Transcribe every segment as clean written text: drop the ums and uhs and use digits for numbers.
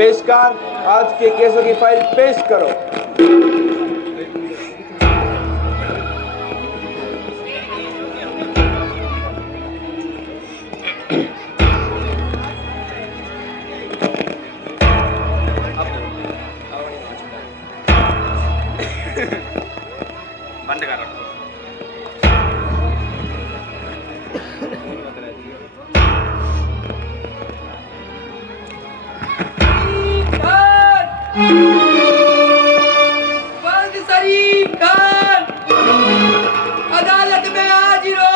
पेशकार, आज के केसों की फाइल पेश करो। बंद करो। बंद शरीफ खान अदालत में हाजिर हो।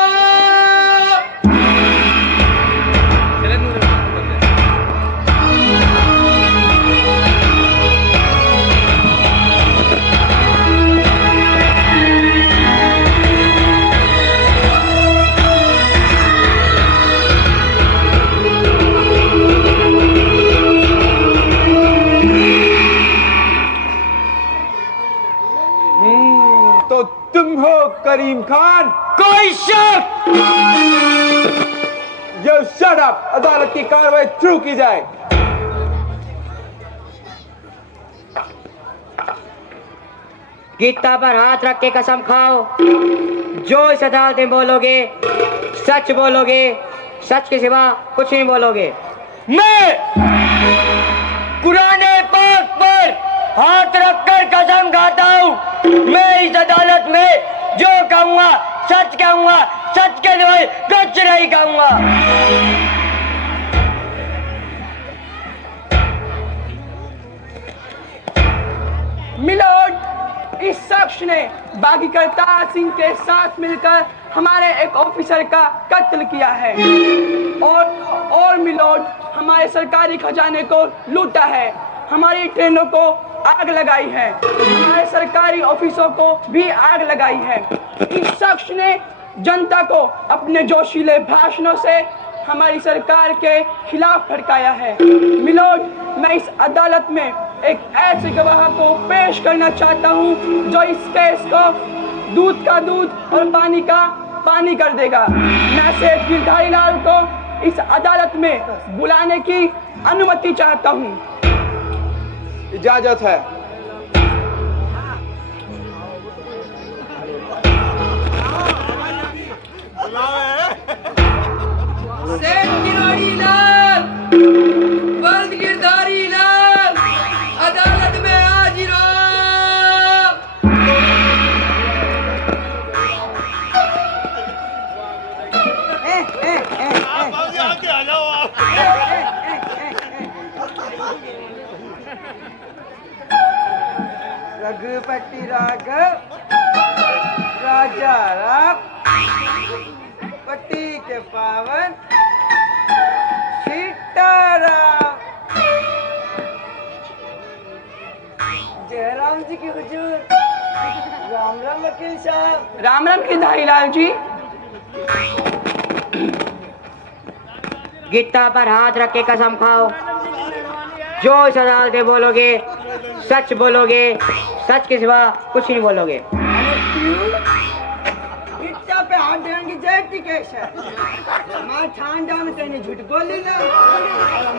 तो तुम हो करीम खान? कोई शक? यो शट अप, अदालत की कार्रवाई शुरू की जाए। गीता पर हाथ रख के कसम खाओ, जो इस अदालत में बोलोगे सच बोलोगे, सच के सिवा कुछ नहीं बोलोगे। मैं कुराने पाक पर हाथ रखकर कसम खाता हूँ, मैं इस अदालत में जो कहूँगा सच कहूँगा, सच के सिवा कुछ नहीं कहूँगा। मिलोड, इस शख्स ने बागी करतार सिंह के साथ मिलकर हमारे एक ऑफिसर का कत्ल किया है और मिलोड हमारे सरकारी खजाने को लूटा है, हमारी ट्रेनों को आग लगाई है, हमारे सरकारी ऑफिसों को भी आग लगाई है। इस शख्स ने जनता को अपने जोशीले भाषणों से हमारी सरकार के खिलाफ भड़काया है। मिलोड, मैं इस अदालत में एक ऐसे गवाह को पेश करना चाहता हूँ जो इस केस को दूध का दूध और पानी का पानी कर देगा। मैं सेठ गिरधारी लाल को इस अदालत में बुलाने की अनुमति चाहता हूँ। इजाजत है। सेठ गिरधारी लाल, बल्द गिरधारी लाल, अदालत में हाजिर हो। रघुपति राघव राजा राम पति के पावन सीताराम। जयराम जी की हुजूर। राम राम वकील साहब। राम राम गिरधारी लाल जी। गीता पर हाथ रख के कसम खाओ, जो इस अदालत में बोलोगे सच बोलोगे, सच के सिवा कुछ नहीं बोलोगे। गीता पे हाथ देने की जरूरत ही कैसे है? मैं ठंडा में तेने झूठ बोली ना,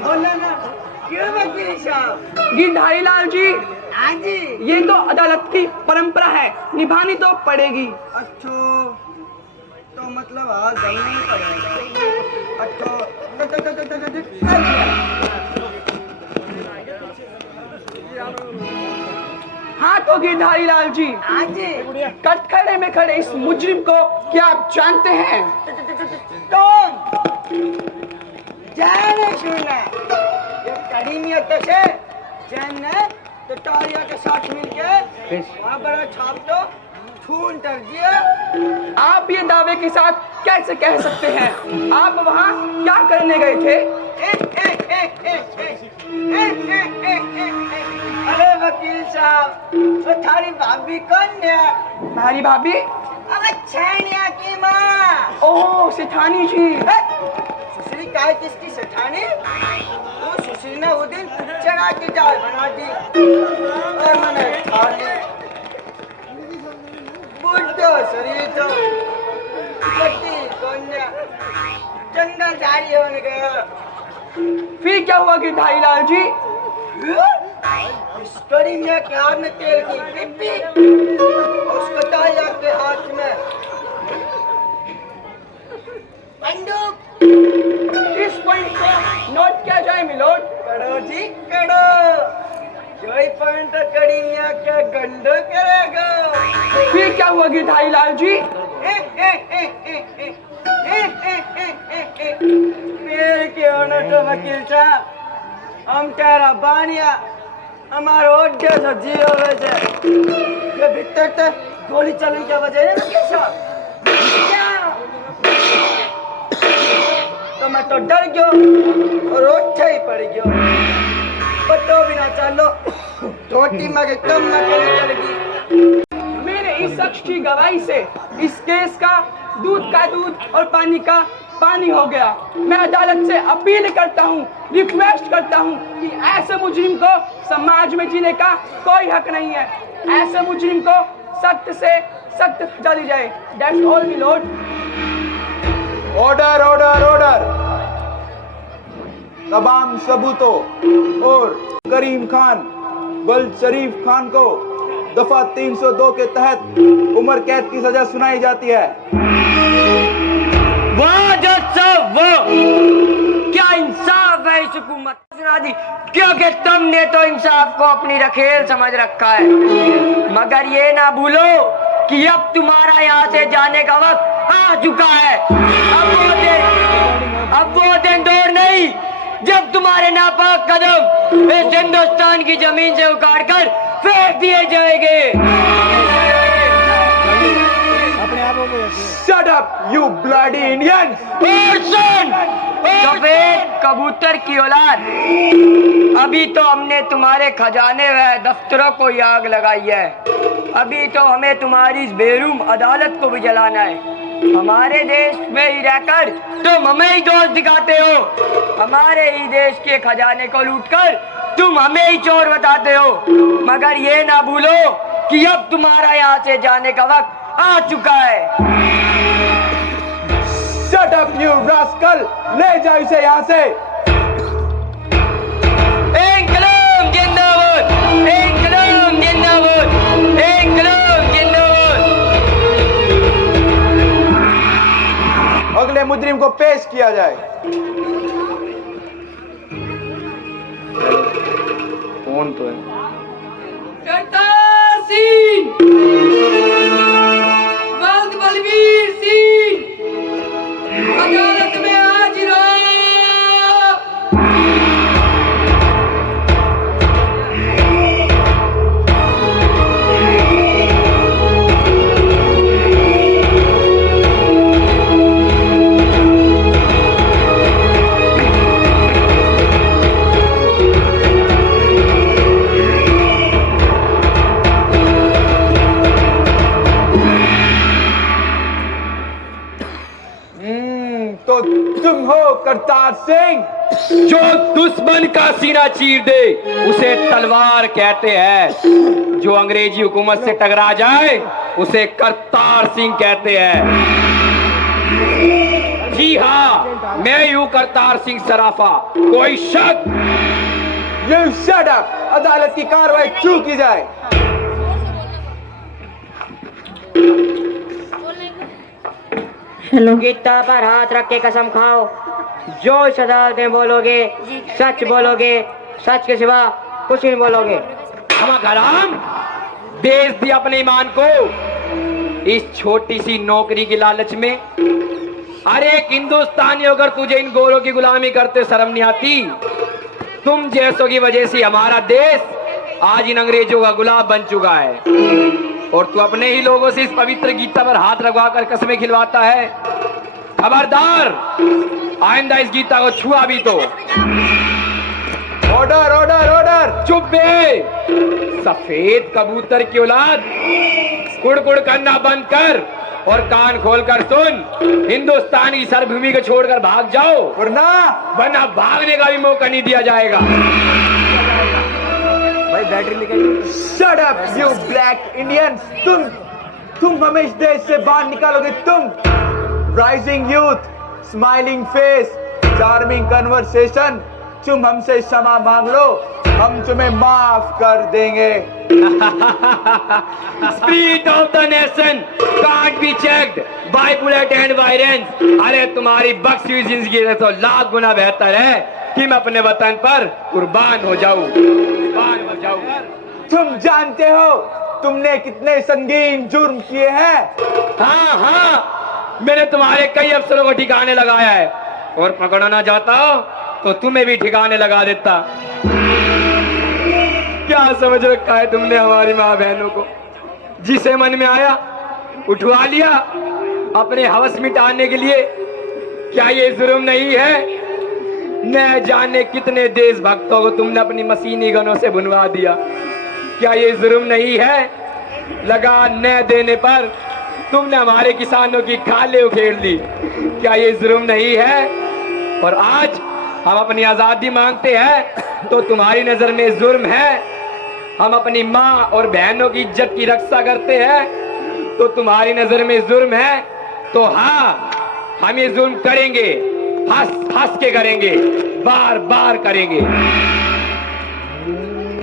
बोला ना। क्यों वकील साहब? गिरधारी लाल जी, हाँ जी। ये तो अदालत की परंपरा है, निभानी तो पड़ेगी। अच्छा, तो मतलब हाथ धरना ही पड़ेगा। अच्छा, हाँ तो गिरधारी लाल जी, हाँ जी। कटघरे में खड़े इस मुजरिम को क्या आप जानते हैं? कौन? जाने सुना। ये कड़ी नियत से जाने तो टारिया के साथ मिलके वहाँ बड़ा छाप तो खून कर दिया। आप ये दावे के साथ कैसे कह सकते हैं? आप वहाँ क्या करने गए थे? अरे वकील साहब, तो थारी भाभी कौन है? हमारी भाभी? अबे छेनिया की माँ। ओह सेठानी जी। सुश्री काय किसकी सेठानी? वो सुश्री ने वो दिन चना की दाल बना दी और मैंने खा ली। बुड्ढो शरीर तो कन्या जंगल जारी होने गया। फिर क्या हुआ गिरधारी लाल जी? इस कड़ी में के हाथ में तेल की पिप्पी, उस कटारिया के हाथ में बंदूक। इस पॉइंट को नोट किया जाए मिलोड। कड़ो जी कड़ो, जोई पॉइंट कड़ी में के गंडो करेगा। फिर क्या हुआ गिरधारी लाल जी? फिर क्यों न तो वकील साहब, हम तेरा बानिया हमारे ओड्डे से जियो वजह ये भीतर ते गोली चलने की वजह है वकील साहब। क्या? तो मैं तो डर गयो और उठे ही पड़ गयो, पर तो बिना चलो छोटी मगे कम न करनी चलेगी। मेरे इस शख्स की गवाही से इस केस का दूध और पानी का पानी हो गया। मैं अदालत से अपील करता हूँ, रिक्वेस्ट करता हूँ कि ऐसे मुजरिम को समाज में जीने का कोई हक नहीं है। ऐसे मुजरिम को सख्त से सख्त सजा दी जाए। That's all, my lord. Order order order. तमाम सबूतों और करीम खान गुल शरीफ खान को दफा 302 के तहत उम्र कैद की सजा सुनाई जाती है। वाह जज साहब वाह, क्या इंसाफ है इस हुकूमत सुना दी, क्योंकि तुमने तो इंसाफ को अपनी रखेल समझ रखा है। मगर ये ना भूलो कि अब तुम्हारा यहाँ से जाने का वक्त आ चुका है। अब वो दिन दूर नहीं जब तुम्हारे नापाक कदम इस हिंदुस्तान की जमीन से उखाड़ कर फेंक दिए जाएंगे। Shut up, you bloody Indians! और सुन, सफेद कबूतर की औलाद, अभी तो हमने तुम्हारे खजाने व दफ्तरों को आग लगाई है। अभी तो हमें तुम्हारी इस बेरूम अदालत को भी जलाना है। हमारे देश में ही रहकर तुम हमें ही दोष दिखाते हो। हमारे ही देश के खजाने को लूटकर तुम हमें ही चोर बताते हो। मगर ये ना भूलो कि अब तुम्हारा यहाँ से जाने का वक्त आ चुका है। Shut up, you rascal! ले जाओ इसे यहाँ से। इंकलाब जिंदाबाद, इंकलाब जिंदाबाद, इंकलाब जिंदाबाद। अगले मुजरिम को पेश किया जाए। कौन तो है? करतार सिंह, बलबीर सिंह, अदालत में हाजिर हो। तो तुम हो करतार सिंह। जो दुश्मन का सीना चीर दे उसे तलवार कहते हैं। जो अंग्रेजी हुकूमत से टकरा जाए उसे करतार सिंह कहते हैं। जी हाँ, मैं ही हूँ करतार सिंह सराफा, कोई शक? You shut up! अदालत की कार्रवाई शुरू की जाए। गीता पर हाथ रख के कसम खाओ, जो इस अदालत में बोलोगे सच बोलोगे, सच के सिवा कुछ नहीं बोलोगे। हम हराम बेच दिया अपने ईमान को इस छोटी सी नौकरी की लालच में। अरे एक हिंदुस्तानी अगर तुझे इन गोरों की गुलामी करते शर्म नहीं आती? तुम जैसों की वजह से हमारा देश आज इन अंग्रेजों का गुलाम बन चुका है और तू अपने ही लोगों से इस पवित्र गीता पर हाथ रखवा कर कस्में खिलवाता है। खबरदार, आइंदा इस गीता को छुआ भी तो। Order order order. चुप बे सफेद कबूतर की औलाद, कुड़ करना बंद कर और कान खोलकर सुन। हिंदुस्तानी सरभूमि को छोड़कर भाग जाओ वरना भागने का भी मौका नहीं दिया जाएगा। भाई बैटरी निकल। Shut up, you black Indians! तुम हमें इस देश से बाहर निकालोगे तुम। Rising youth, smiling face, charming conversation, तुम हमसे क्षमा मांग लो, हम तुम्हें माफ कर देंगे। Speed of the nation can't be checked by bullet and violence. अरे तुम्हारी बख्शी हुई जिंदगी से तो लाख गुना बेहतर है कि मैं अपने वतन पर कुर्बान हो जाऊं। तुम जानते हो तुमने कितने संगीन जुर्म किए हैं। हाँ हाँ, मैंने तुम्हारे कई अफसरों को ठिकाने लगाया है, और पकड़ना चाहता हो तो तुम्हें भी ठिकाने लगा देता। क्या समझ रखा है तुमने हमारी माँ बहनों को? जिसे मन में आया उठवा लिया अपने हवस मिटाने के लिए। क्या ये जुर्म नहीं है? न जाने कितने देशभक्तों को तुमने अपनी मशीनी गनों से बुनवा दिया। क्या ये जुर्म नहीं है? लगान न देने पर तुमने हमारे किसानों की खालें उखेड़ ली। क्या ये जुर्म नहीं है? और आज हम अपनी आजादी मांगते हैं तो तुम्हारी नजर में जुर्म है। हम अपनी माँ और बहनों की इज्जत की रक्षा करते हैं तो तुम्हारी नजर में जुर्म है। तो हाँ, हम ये जुर्म करेंगे, हंस हंस के करेंगे, बार बार करेंगे।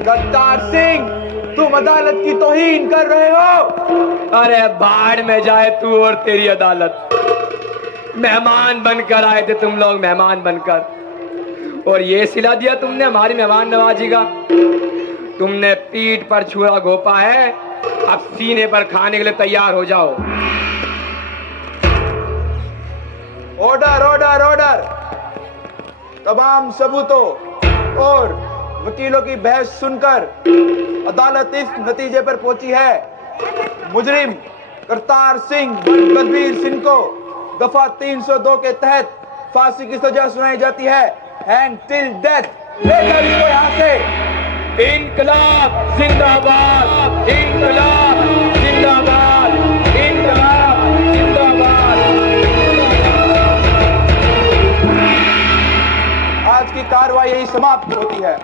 करतार सिंह, तुम अदालत की तौहीन कर रहे हो। अरे बाढ़ में जाए तू और तेरी अदालत। मेहमान बनकर आए थे तुम लोग, मेहमान बनकर, और ये सिला दिया तुमने हमारी मेहमान नवाजी का। तुमने पीठ पर छुरा घोपा है, अब सीने पर खाने के लिए तैयार हो जाओ। Order order order. तमाम सबूतों और वकीलों की बहस सुनकर अदालत इस नतीजे पर पहुंची है, मुजरिम करतार सिंह बलबीर सिंह को दफा 302 के तहत फांसी की सजा सुनाई जाती है, एंड टिल डेथ। लेकर इसको यहाँ से। इनकलाब जिंदाबाद, इनकलाब जिंदाबाद, इनकलाब जिंदाबाद। आज की कार्रवाई यही समाप्त होती है।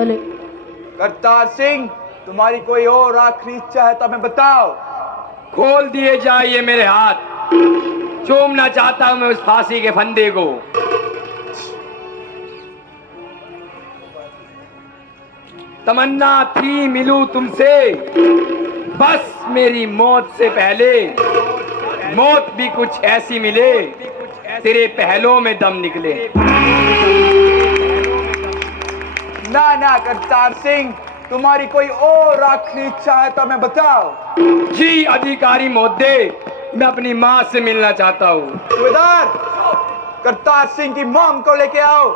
अले करतार सिंह, तुम्हारी कोई और आखिरी इच्छा है तो हमें बताओ। खोल दिए जाए ये मेरे हाथ, चूमना चाहता हूं मैं उस फांसी के फंदे को। तमन्ना थी मिलूं तुमसे, बस मेरी मौत से पहले मौत भी कुछ ऐसी मिले, तेरे पहलों में दम निकले। ना ना करतार सिंह, तुम्हारी कोई और आखिरी इच्छा है तो हमें बताओ। जी अधिकारी महोदय, मैं अपनी माँ से मिलना चाहता हूँ। सूबेदार, करतार सिंह की मॉम को लेके आओ।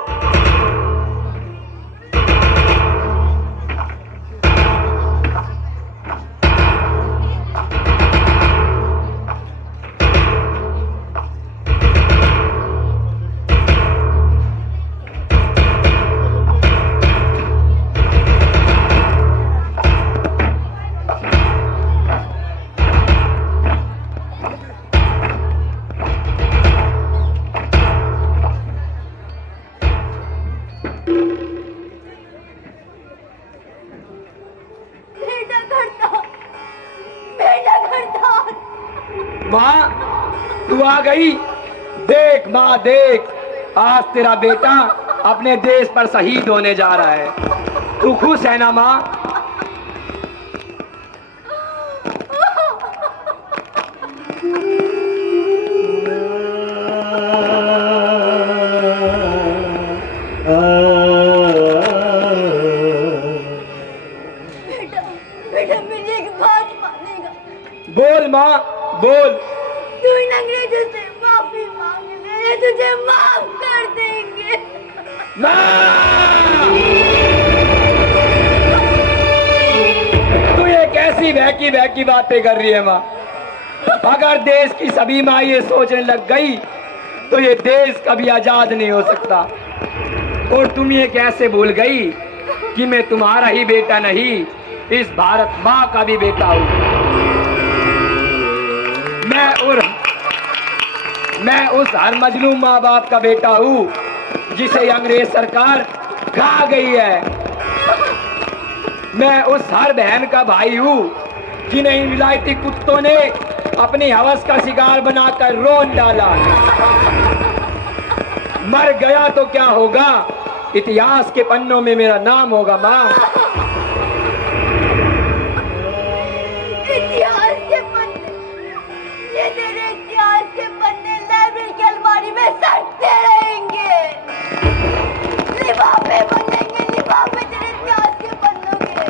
माँ तू आ गई। देख माँ देख, आज तेरा बेटा अपने देश पर शहीद होने जा रहा है। तू खुश है ना माँ? बेटा मेरी एक बात मानेगा? बोल माँ बोल। तू इन अंग्रेजों से माफी मांग ले, तुझे माफ कर देंगे। तू ये कैसी बहकी बहकी बातें कर रही है माँ? अगर देश की सभी माँ ये सोचने लग गई तो ये देश कभी आजाद नहीं हो सकता। और तुम ये कैसे भूल गई कि मैं तुम्हारा ही बेटा नहीं, इस भारत माँ का भी बेटा हूँ। मैं उस हर मजलूम माँ बाप का बेटा हूँ जिसे अंग्रेज सरकार खा गई है। मैं उस हर बहन का भाई हूँ जिन्हें इन विलायती कुत्तों ने अपनी हवस का शिकार बनाकर रोन डाला। मर गया तो क्या होगा, इतिहास के पन्नों में मेरा नाम होगा माँ। इतिहास के पन्ने, ये तेरे इतिहास के पन्ने लाइब्रेरी की अलमारी में सटते रहेंगे। लिफाफे बनेंगे, लिफाफे तेरे इतिहास के पन्नों के,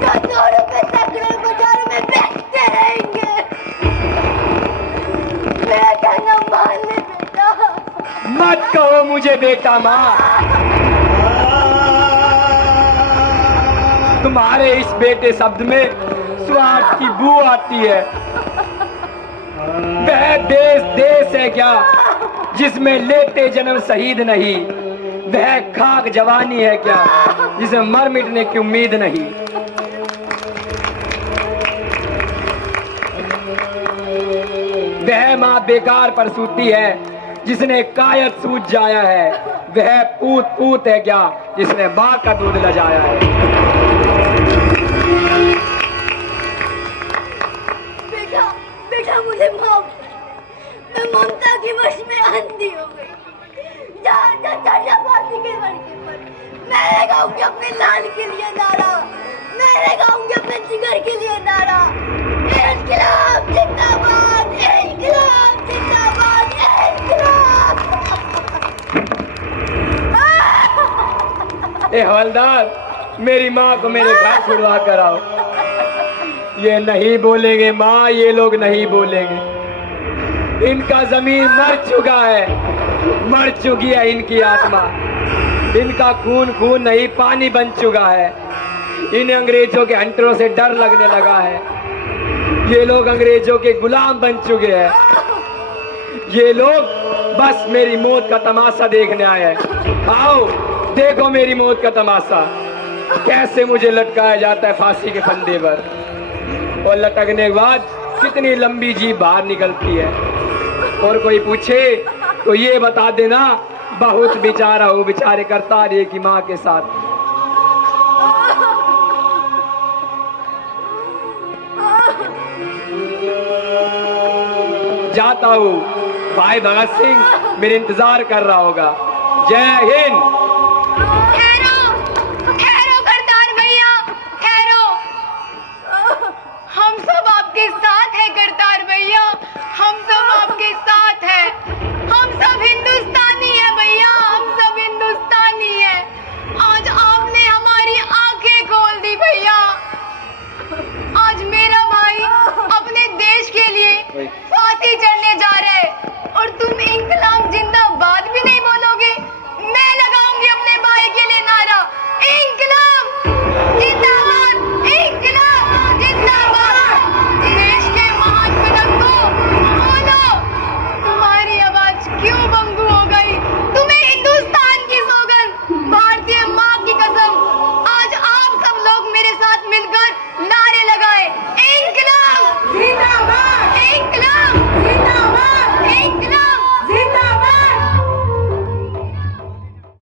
जो 2 रुपए सैकड़ों बाजारों में बेचते रहेंगे। मेरा कहना मान ले बेटा। मत कहो मुझे बेटा माँ, तुम्हारे इस बेटे शब्द में स्वार्थ की बू आती है। वह देश देश है क्या जिसमें लेते जन्म शहीद नहीं, वह खाक जवानी है क्या जिसे मर मिटने की उम्मीद नहीं। वह माँ बेकार प्रसूति है जिसने कायद सूझ जाया है, वह पूत पूत है क्या जिसने माँ का दूध लजाया है। बेटा, बेटा मुझे माफ कर। मैं ममता की वश में अंधी हो गई। जा फांसी के लड़के पर मैं गाऊंगी अपने लाल के लिए नारा, मैं गाऊंगी अपने जिगर के लिए नारा। इंकलाब जिंदाबाद, इंकलाब जिंदाबाद, इंकलाब। ए हवलदार, मेरी माँ को मेरे घर छुड़वा कर आओ। ये नहीं बोलेंगे माँ, ये लोग नहीं बोलेंगे। इनका जमीन मर चुका है, मर चुकी है इनकी आत्मा। इनका खून खून नहीं पानी बन चुका है। इन अंग्रेजों के हंटरों से डर लगने लगा है। ये लोग अंग्रेजों के गुलाम बन चुके हैं। ये लोग बस मेरी मौत का तमाशा देखने आए हैं। आओ देखो मेरी मौत का तमाशा, कैसे मुझे लटकाया जाता है फांसी के फंदे पर, और लटकने के बाद कितनी लंबी जीभ बाहर निकलती है। और कोई पूछे तो ये बता देना, बहुत बेचारा हो बेचारे करता रहे की माँ के साथ। जाता हूँ, भाई भगत सिंह मेरे इंतजार कर रहा होगा। जय हिंद।